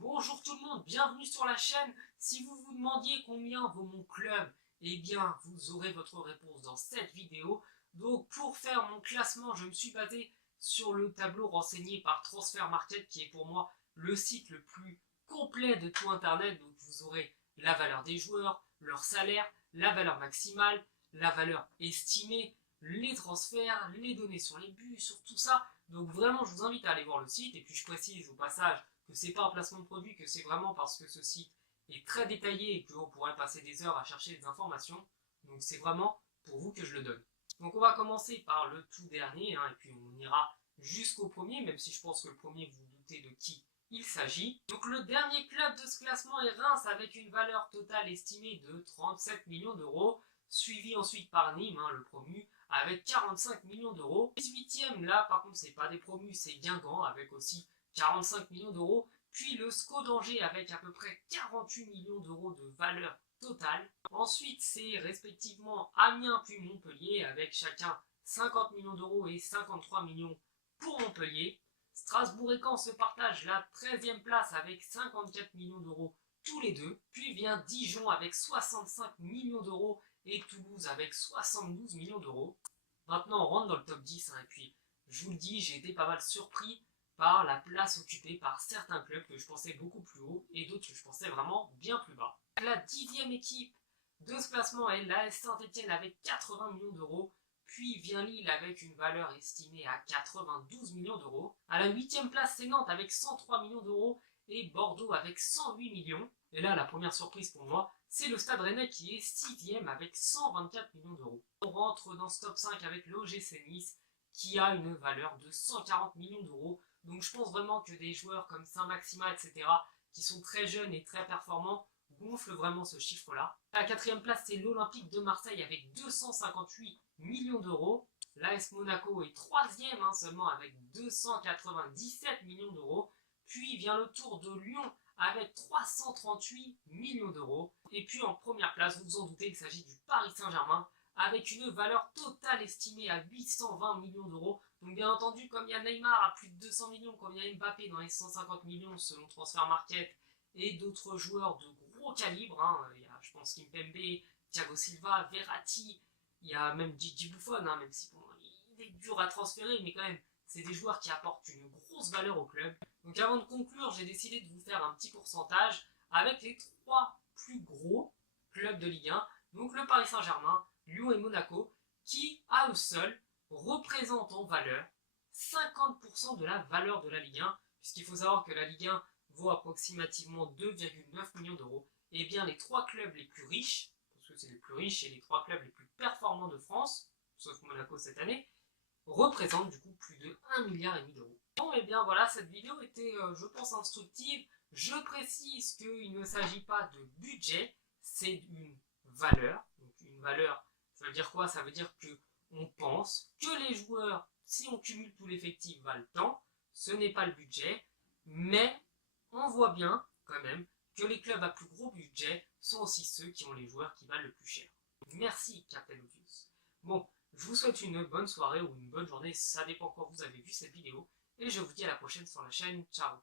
Bonjour tout le monde, bienvenue sur la chaîne. Si vous vous demandiez combien vaut mon club, eh bien vous aurez votre réponse dans cette vidéo. Donc pour faire mon classement, je me suis basé sur le tableau renseigné par Transfermarkt qui est pour moi le site le plus complet de tout internet. Donc vous aurez la valeur des joueurs, leur salaire, la valeur maximale, la valeur estimée, les transferts, les données sur les buts, sur tout ça. Donc vraiment je vous invite à aller voir le site et puis je précise au passage que c'est pas un placement de produit, que c'est vraiment parce que ce site est très détaillé et qu'on pourrait passer des heures à chercher des informations. Donc c'est vraiment pour vous que je le donne. Donc on va commencer par le tout dernier, et puis on ira jusqu'au premier, même si je pense que le premier, vous vous doutez de qui il s'agit. Donc le dernier club de ce classement est Reims avec une valeur totale estimée de 37 millions d'euros, suivi ensuite par Nîmes, le promu, avec 45 millions d'euros. 18e, là par contre c'est pas des promus, c'est Guingamp avec aussi 45 millions d'euros, puis le SCO d'Angers avec à peu près 48 millions d'euros de valeur totale. Ensuite, c'est respectivement Amiens puis Montpellier avec chacun 50 millions d'euros et 53 millions pour Montpellier. Strasbourg et Caen se partagent la 13e place avec 54 millions d'euros tous les deux. Puis vient Dijon avec 65 millions d'euros et Toulouse avec 72 millions d'euros. Maintenant, on rentre dans le top 10 et puis je vous le dis, j'ai été pas mal surpris par la place occupée par certains clubs que je pensais beaucoup plus haut et d'autres que je pensais vraiment bien plus bas. La 10e équipe de ce classement est l'AS Saint-Etienne avec 80 millions d'euros, puis vient Lille avec une valeur estimée à 92 millions d'euros. À la 8e place, c'est Nantes avec 103 millions d'euros et Bordeaux avec 108 millions. Et là, la première surprise pour moi, c'est le Stade Rennais qui est 6e avec 124 millions d'euros. On rentre dans ce top 5 avec l'OGC Nice qui a une valeur de 140 millions d'euros. Donc je pense vraiment que des joueurs comme Saint-Maximin, etc., qui sont très jeunes et très performants, gonflent vraiment ce chiffre-là. À la 4e place, c'est l'Olympique de Marseille avec 258 millions d'euros. L'AS Monaco est 3e seulement avec 297 millions d'euros. Puis vient le Tour de Lyon avec 338 millions d'euros. Et puis en première place, vous vous en doutez, il s'agit du Paris Saint-Germain avec une valeur totale estimée à 820 millions d'euros. Donc bien entendu, comme il y a Neymar à plus de 200 millions, comme il y a Mbappé dans les 150 millions selon Transfermarkt, et d'autres joueurs de gros calibre, il y a, je pense, Kimpembe, Thiago Silva, Verratti, il y a même Gigi Buffon, même si bon, il est dur à transférer, mais quand même, c'est des joueurs qui apportent une grosse valeur au club. Donc avant de conclure, j'ai décidé de vous faire un petit pourcentage avec les 3 plus gros clubs de Ligue 1, donc le Paris Saint-Germain, Lyon et Monaco, qui, à eux seuls, représentent en valeur 50% de la valeur de la Ligue 1, puisqu'il faut savoir que la Ligue 1 vaut approximativement 2,9 millions d'euros. Et bien les 3 clubs les plus riches, parce que c'est les plus riches et les 3 clubs les plus performants de France, sauf Monaco cette année, représentent du coup plus de 1,5 milliard d'euros. Bon, et bien voilà, cette vidéo était, je pense, instructive. Je précise qu'il ne s'agit pas de budget, c'est une valeur. Donc une valeur, ça veut dire quoi? Ça veut dire que on pense que les joueurs, si on cumule tout l'effectif, valent tant. Ce n'est pas le budget, mais on voit bien quand même que les clubs à plus gros budget sont aussi ceux qui ont les joueurs qui valent le plus cher. Merci Captain Obvious. Bon, je vous souhaite une bonne soirée ou une bonne journée, ça dépend quand vous avez vu cette vidéo, et je vous dis à la prochaine sur la chaîne. Ciao.